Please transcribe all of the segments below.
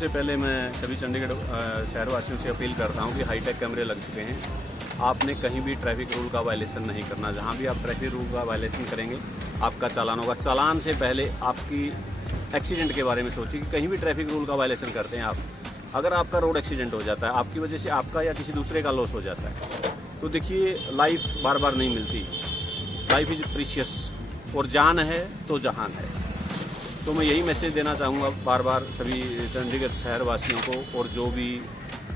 सबसे पहले मैं सभी चंडीगढ़ शहरवासियों से अपील करता हूं कि हाईटेक कैमरे लग चुके हैं। आपने कहीं भी ट्रैफिक रूल का वायलेशन नहीं करना। जहां भी आप ट्रैफिक रूल का वायलेशन करेंगे आपका चालान होगा। चालान से पहले आपकी एक्सीडेंट के बारे में सोचिए कि कहीं भी ट्रैफिक रूल का वायलेशन करते हैं आप, अगर आपका रोड एक्सीडेंट हो जाता है, आपकी वजह से आपका या किसी दूसरे का लॉस हो जाता है, तो देखिए लाइफ बार बार नहीं मिलती। लाइफ इज प्रीशियस, और जान है तो जहान है। तो मैं यही मैसेज देना चाहूँगा बार बार सभी चंडीगढ़ शहरवासियों को, और जो भी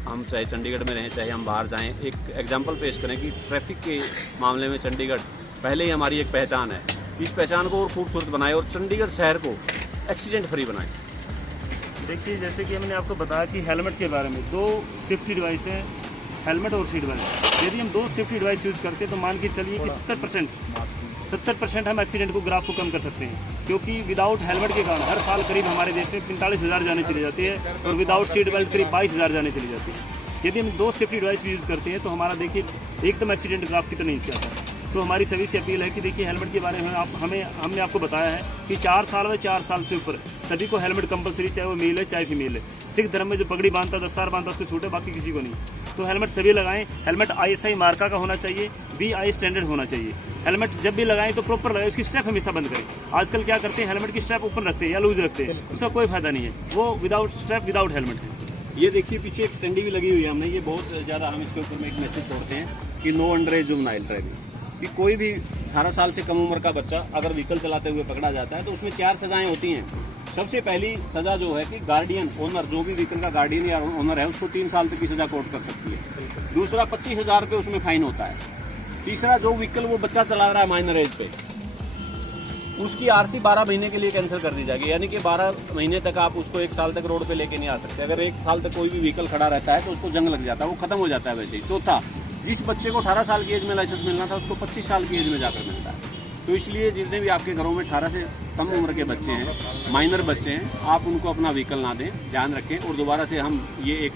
हम चाहे चंडीगढ़ में रहें चाहे हम बाहर जाएं, एक एग्जाम्पल पेश करें कि ट्रैफिक के मामले में चंडीगढ़ पहले ही हमारी एक पहचान है। इस पहचान को और खूबसूरत बनाए और चंडीगढ़ शहर को एक्सीडेंट फ्री बनाए। देखिए, जैसे कि मैंने आपको बताया कि हेलमेट के बारे में 2 सेफ्टी डिवाइस हैं, हेलमेट और सीट बेल्ट। यदि हम 2 सेफ्टी डिवाइस यूज़ करते हैं तो मान के चलिए कि 70% हम एक्सीडेंट को ग्राफ को कम कर सकते हैं, क्योंकि विदाउट हेलमेट के कारण हर साल करीब हमारे देश में 45,000 जाने चली जाती है और विदाउट सीट बेल्ट करीब 22,000 जाने चली जाती है। यदि हम 2 सेफ्टी डिवाइस भी यूज़ करते हैं तो हमारा देखिए एकदम एक्सीडेंट ग्राफ की तो नहीं जाता है। तो हमारी सभी से अपील है कि देखिए हेलमेट के बारे में हमने आपको बताया है कि 4 साल व 4 साल से ऊपर सभी को हेलमेट कंपलसरी, चाहे वो मेल है चाहे फीमेल है। सिख धर्म में जो पगड़ी बांधता है, दस्तार बांधता है, उसको छूट है, बाकी किसी को नहीं। तो हेलमेट सभी लगाएं। हेलमेट ISI मार्का का होना चाहिए, BI स्टैंडर्ड होना चाहिए। हेलमेट जब भी लगाएं तो प्रॉपर लगाएं, उसकी स्ट्रैप हमेशा बंद करें। आजकल क्या करते हैं, हेलमेट की स्ट्रैप ओपन रखते हैं या लूज रखते हैं, उसका कोई फायदा नहीं है। वो विदाउट स्ट्रैप विदाउट हेलमेट है। ये देखिए पीछे एक स्टैंडी भी लगी हुई है हमने, ये बहुत ज़्यादा हम इसके ऊपर में एक मैसेज छोड़ते हैं कि no under age juvenile driving. कि कोई भी 18 साल से कम उम्र का बच्चा अगर व्हीकल चलाते हुए पकड़ा जाता है तो उसमें 4 सजाएं होती हैं। सबसे पहली सजा जो है कि गार्डियन ओनर, जो भी व्हीकल का गार्डियन या ओनर है, उसको 3 साल तक की सजा कोर्ट कर सकती है। दूसरा 25,000 रुपये उसमें फाइन होता है। तीसरा, जो व्हीकल वो बच्चा चला रहा है माइनर एज पे, उसकी RC 12 महीने के लिए कैंसिल कर दी जाएगी। यानी कि 12 महीने तक आप उसको 1 साल तक रोड पे लेके नहीं आ सकते। अगर 1 साल तक कोई भी व्हीकल खड़ा रहता है तो उसको जंग लग जाता है, वो खत्म हो जाता है वैसे ही। चौथा, जिस बच्चे को 18 साल की एज में लाइसेंस मिलना था उसको 25 साल की एज में जाकर मिलता है। तो इसलिए जितने भी आपके घरों में 18 से कम उम्र के बच्चे हैं, माइनर बच्चे हैं, आप उनको अपना व्हीकल ना दें, ध्यान रखें। और दोबारा से हम ये एक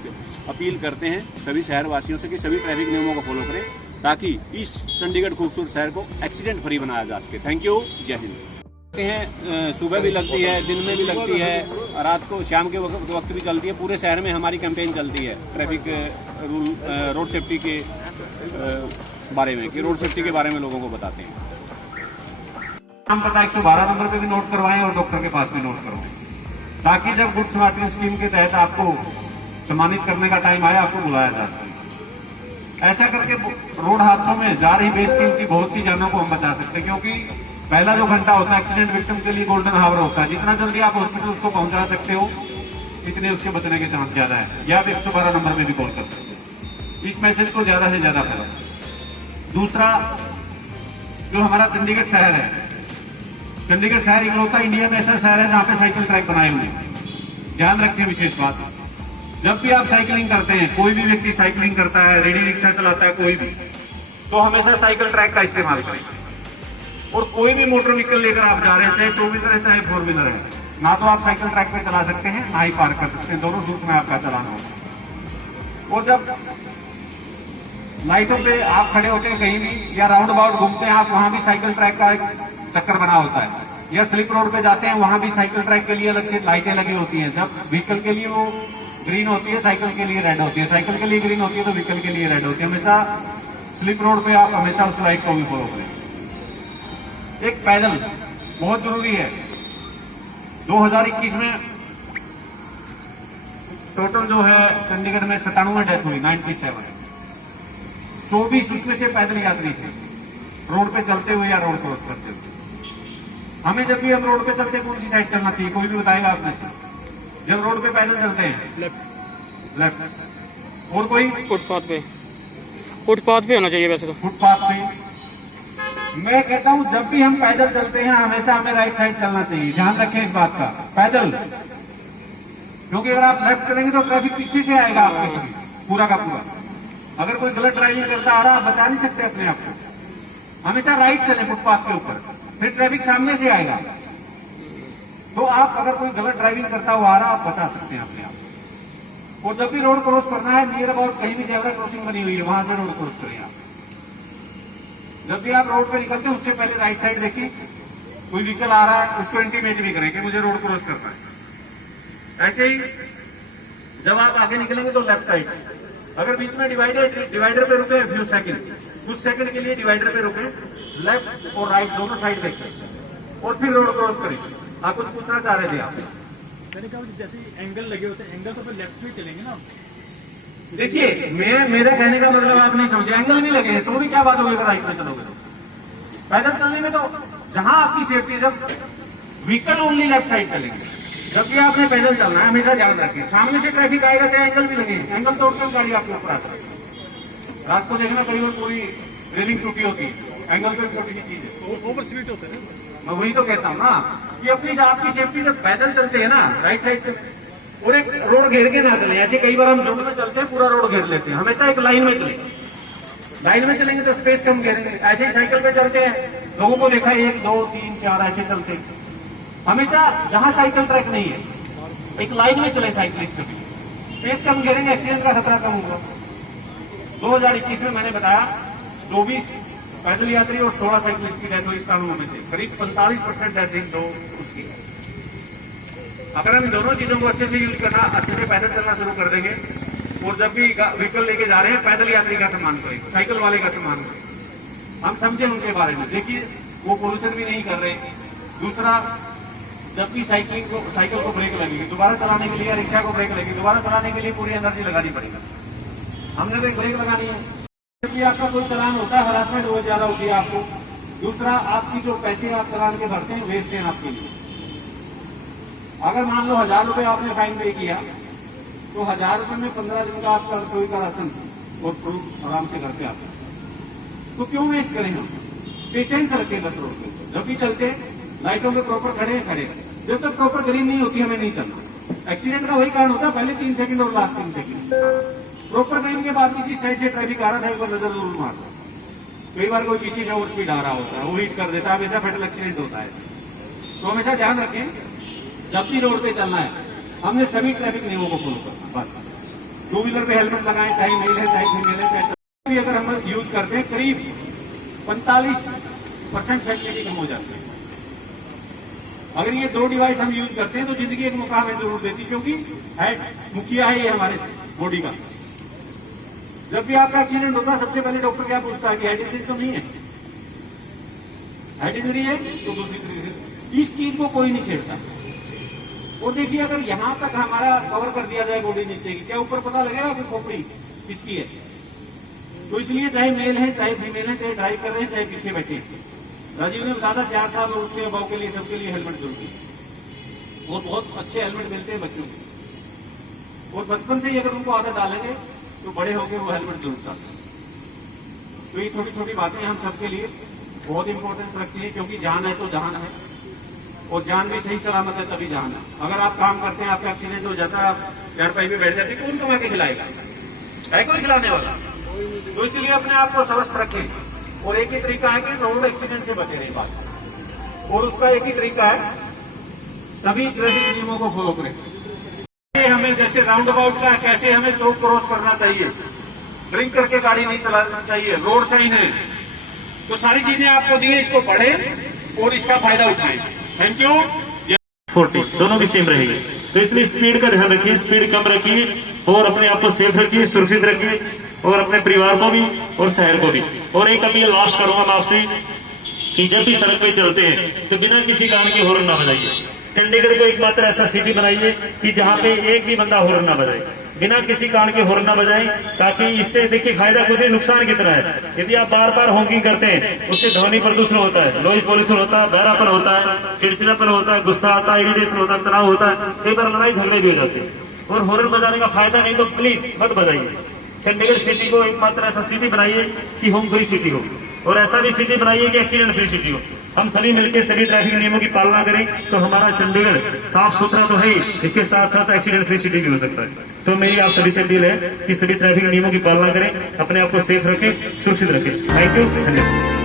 अपील करते हैं सभी शहरवासियों से कि सभी ट्रैफिक नियमों को फॉलो करें ताकि इस चंडीगढ़ खूबसूरत शहर को एक्सीडेंट फ्री बनाया जा सके। थैंक यू, जय हिंद। सुबह भी लगती है, दिन में भी लगती है, रात को शाम के वक्त भी चलती है। पूरे शहर में हमारी कैंपेन चलती है ट्रैफिक रूल, रोड सेफ्टी के बारे में, कि रोड सेफ्टी के बारे में लोगों को बताते हैं। हम पता 112 नंबर पे भी नोट करवाएं और डॉक्टर के पास भी नोट करवाएं, ताकि जब गुड स्मार्टिंग स्कीम के तहत आपको सम्मानित करने का टाइम आए आपको बुलाया जा सके। ऐसा करके रोड हादसों में जा रही बेशकीमती बहुत सी जानों को हम बचा सकते हैं, क्योंकि पहला जो घंटा होता है एक्सीडेंट विक्टिम के लिए गोल्डन हावर होता है। जितना जल्दी आप हॉस्पिटल उसको पहुंचा सकते हो इतने उसके बचने के चांस ज्यादा है। या आप 112 नंबर में भी कॉल कर सकते हो। इस मैसेज को ज्यादा से ज्यादा फैलाओ। दूसरा, जो हमारा चंडीगढ़ शहर है, चंडीगढ़ शहर इकलौता इंडिया में ऐसा शहर है जहां पे साइकिल ट्रैक बनाए हुए हैं। ध्यान रखें विशेष बात, जब भी आप साइकिलिंग करते हैं, कोई भी व्यक्ति साइकिलिंग करता है, रेडी रिक्शा चलाता है, कोई भी, तो हमेशा साइकिल ट्रैक का इस्तेमाल करें। और कोई भी मोटर व्हीकल लेकर आप जा रहे हैं, चाहे 2 व्हीलर है चाहे 4 व्हीलर है, ना तो आप साइकिल ट्रैक पे चला सकते हैं ना ही पार्क कर सकते हैं। दोनों सूट में आपका चलाना होगा। और जब लाइटों पे आप खड़े होते हैं कहीं भी या राउंड अबाउट घूमते हैं आप, वहां भी साइकिल ट्रैक का एक चक्कर बना होता है। या स्लिप रोड पे जाते हैं, वहां भी साइकिल ट्रैक के लिए अलग से लाइटें लगी होती हैं। जब व्हीकल के लिए वो ग्रीन होती है, साइकिल के लिए रेड होती है, साइकिल के लिए ग्रीन होती है तो व्हीकल के लिए रेड होती है। हमेशा स्लिप रोड पे आप हमेशा उस लाइट को भी फॉलो करें। एक पैदल बहुत जरूरी है। 2021 में टोटल जो है चंडीगढ़ में 97 डेथ हुई, 97। 24 उसमें से पैदल यात्री थे, रोड पे चलते हुए या रोड क्रॉस करते हुए। हमें जब भी हम रोड पे चलते हैं कौन सी साइड चलना चाहिए, कोई भी बताएगा आपने से? जब रोड पे पैदल चलते हैं लेफ्ट। और कोई फुटपाथ पे होना चाहिए वैसे तो। फुटपाथ पे मैं कहता हूं जब भी हम पैदल चलते हैं हमेशा हमें राइट साइड चलना चाहिए। ध्यान रखें इस बात का, पैदल, क्योंकि अगर आप लेफ्ट करेंगे तो ट्रैफिक पीछे से आएगा आपके सभी पूरा का पूरा। अगर कोई गलत ड्राइविंग करता आ रहा, आप बचा नहीं सकते अपने आप को। हमेशा राइट चले फुटपाथ के ऊपर, फिर ट्रैफिक सामने से आएगा। तो आप अगर कोई गलत ड्राइविंग करता हुआ आ रहा, आप बचा सकते हैं अपने आप को। और जब भी रोड क्रॉस करना है, नियर अबाउट कहीं भी जगह क्रॉसिंग बनी हुई है वहां से रोड क्रॉस करें आप। जब भी आप रोड पे निकलते हैं उससे पहले राइट साइड देखिए, कोई व्हीकल आ रहा है उसको इंटीमेट भी करें कि मुझे रोड क्रॉस करना है। ऐसे ही जब आप आगे निकलेंगे तो लेफ्ट साइड, अगर बीच में डिवाइडर पे रुके फ्यू सेकंड, कुछ सेकंड के लिए डिवाइडर पे रुके, लेफ्ट और राइट दोनों साइड देखें और फिर रोड क्रॉस करें। आप कुछ पूछना चाह रहे थे आप? मैंने कहा जैसे एंगल लगे होते हैं, एंगल तो फिर लेफ्ट में चलेंगे ना। देखिए मेरा कहने का मतलब आप नहीं समझे, एंगल भी लगे हैं तो भी क्या बात होगी अगर राइट में चलोगे तो। पैदल चलने में तो जहां आपकी सेफ्टी, जब व्हीकल ओनली लेफ्ट साइड चलेंगे, जब भी आपने पैदल चलना है हमेशा ध्यान रखें, सामने से ट्रैफिक आएगा चाहे एंगल भी लगे, एंगल तोड़कर गाड़ी आपके ऊपर आ सकती है। रात को देखना कई बार पूरी रेलिंग टूटी होती है, एंगल पे छोटी सी चीज है, ओवर स्पीड होता है। मैं वही तो कहता हूँ ना कि अपनी आपकी सेफ्टी जब पैदल चलते हैं ना राइट साइड से, और एक रोड घेर के ना चले, ऐसे कई बार हम झुंड में चलते हैं पूरा रोड घेर लेते हैं, हमेशा एक लाइन में चले, लाइन में चलेंगे तो स्पेस कम घेरेंगे। ऐसे ही साइकिल पे चलते हैं, लोगों को देखा 1 2 3 4 ऐसे चलते हैं, हमेशा जहां साइकिल ट्रैक नहीं है एक लाइन में चले साइकिलिस्ट भी, स्पेस कम घेरेंगे, एक्सीडेंट का खतरा कम होगा। 2021 में मैंने बताया 24 पैदल यात्री और 16 साइकिलिस्ट की डेथ हुई इस कानून में से, करीब 45% डेथ हुई तो उसकी। अगर हम इन दोनों चीजों को अच्छे से यूज करना, अच्छे से पैदल चलना शुरू कर देंगे, और जब भी व्हीकल लेके जा रहे हैं पैदल यात्री का सम्मान करें, साइकिल वाले का सम्मान करें, हम समझे उनके बारे में, देखिए वो पोल्यूशन भी नहीं कर रहे। दूसरा, जब भी साइकिल को ब्रेक लगेगी दोबारा चलाने के लिए, रिक्शा को ब्रेक लगेगी दोबारा चलाने के लिए पूरी एनर्जी लगानी पड़ेगी, हमने तो ब्रेक लगानी है। जब भी आपका कोई चलान होता है हरासमेंट बहुत ज्यादा होती है आपको। दूसरा, आपकी जो पैसे आप चलान के भरते हैं वेस्ट है आपके लिए। अगर मान लो 1000 रुपए आपने फाइन पे किया तो 1000 रुपए में 15 दिन का आपका रसोई का राशन और फ्रूट आराम से घर पे आता है, तो क्यों वेस्ट करें हम? पेशेंस रखें बस रोड पे, जब भी चलते हैं लाइटों पे प्रॉपर खड़े खड़े, जब तक प्रॉपर ग्रीन नहीं होती हमें नहीं चलना। एक्सीडेंट का वही कारण होता है, पहले 3 सेकंड और लास्ट 3 सेकंड। प्रॉपर ग्रीन के बाद किसी साइड से ट्रैफिक आ रहा था एक बार नजर जरूर मारता, कई बार कोई पीछे से ओवर स्पीड आ रहा होता है वो हिट कर देता है, हमेशा फेटल एक्सीडेंट होता है। तो हमेशा ध्यान रखें जब भी रोड पे चलना है हमने सभी ट्रैफिक नियमों को फॉलो करना बस। 2 व्हीलर पे हेलमेट लगाएं, चाहे मेल है चाहे फीमेल है, चाहे भी अगर हम यूज करते हैं करीब 45% फैटिलिटी कम हो जाती है। अगर ये 2 डिवाइस हम यूज करते हैं तो जिंदगी एक मौका हमें जरूर देती, क्योंकि हेड मुखिया है ये हमारे बॉडी का। जब भी आपका एक्सीडेंट होता है सबसे पहले डॉक्टर क्या पूछता है कि हेड इंजरी तो नहीं है, हेड इंजरी है तो दूसरी तरीके इस चीज को कोई नहीं छेड़ता। और देखिए अगर यहां तक हमारा कवर कर दिया जाए बॉडी नीचे की, क्या ऊपर पता लगेगा कि खोपड़ी किसकी है? तो इसलिए चाहे मेल है चाहे फीमेल है, चाहे ड्राइव कर रहे हैं चाहे पीछे बैठे हैं, राजीव ने बताया 4 साल और उससे अभाव के लिए सबके लिए हेलमेट जरूरी है। और बहुत अच्छे हेलमेट मिलते हैं बच्चों को, और बचपन से ही अगर उनको आदत डालेंगे तो बड़े होकर वो हेलमेट जरूर डालते हैं। तो ये छोटी छोटी बातें हम सबके लिए बहुत इंपॉर्टेंस रखती है, क्योंकि जान है तो जहान है, और जान भी सही सलामत है तभी जान है। अगर आप काम करते हैं आपका एक्सीडेंट हो जाता है, आप चारपाई पे बैठ जाते हैं, कौन कमा के खिलाएगा? है कोई खिलाने वाला? तो इसलिए अपने आप को स्वस्थ रखें, और एक ही तरीका है कि रोड एक्सीडेंट से बचे रहे बात, और उसका एक ही तरीका है सभी ट्रैफिक नियमों को फॉलो करें। हमें जैसे राउंड अबाउट का कैसे हमें चौक क्रॉस करना चाहिए, ड्रिंक करके गाड़ी नहीं चलाना चाहिए, रोड साइन है, तो सारी चीजें आपको दी है, इसको पढ़ें और इसका फायदा उठाएं। Thank you. 40 दोनों भी सेम रहेगी, तो इसलिए स्पीड का ध्यान रखिए, स्पीड कम रखिए और अपने आप को सेफ रखिए, सुरक्षित रखिए, और अपने परिवार को भी और शहर को भी। और एक अपील लास्ट करूंगा मैं आपसे कि जब भी सड़क पे चलते हैं तो बिना किसी कारण के हॉर्न ना बजाइए। चंडीगढ़ को एकमात्र ऐसा सिटी बनाइए कि जहां पे एक भी बंदा हॉर्न ना बजाए, बिना किसी कारण के हॉर्न ना बजाएं, ताकि इससे देखिए फायदा कुछ है नुकसान कितना है। यदि आप बार बार हॉकिंग करते हैं उससे ध्वनि प्रदूषण होता है, नॉइज पॉल्यूशन होता है, बहरापन होता है, चिड़चिड़ापन होता है, गुस्सा आता है, इरिटेशन होता है, तनाव होता है, कई बार लड़ाई झगड़े भी हो जाते हैं। और हॉर्न बजाने का फायदा नहीं, तो प्लीज मत बजाइए। चंडीगढ़ सिटी को एकमात्र ऐसा सिटी बनाइए कि होम फ्री सिटी हो, और ऐसा भी सिटी बनाइए कि एक्सीडेंट फ्री सिटी हो। हम सभी मिलकर सभी ट्रैफिक नियमों की पालना करें तो हमारा चंडीगढ़ साफ सुथरा तो है ही, इसके साथ साथ एक्सीडेंट फ्री सिटी भी हो सकता है। तो मेरी आप सभी से अपील है कि सभी ट्रैफिक नियमों की पालना करें, अपने आप को सेफ रखें, सुरक्षित रखें। थैंक यू, धन्यवाद।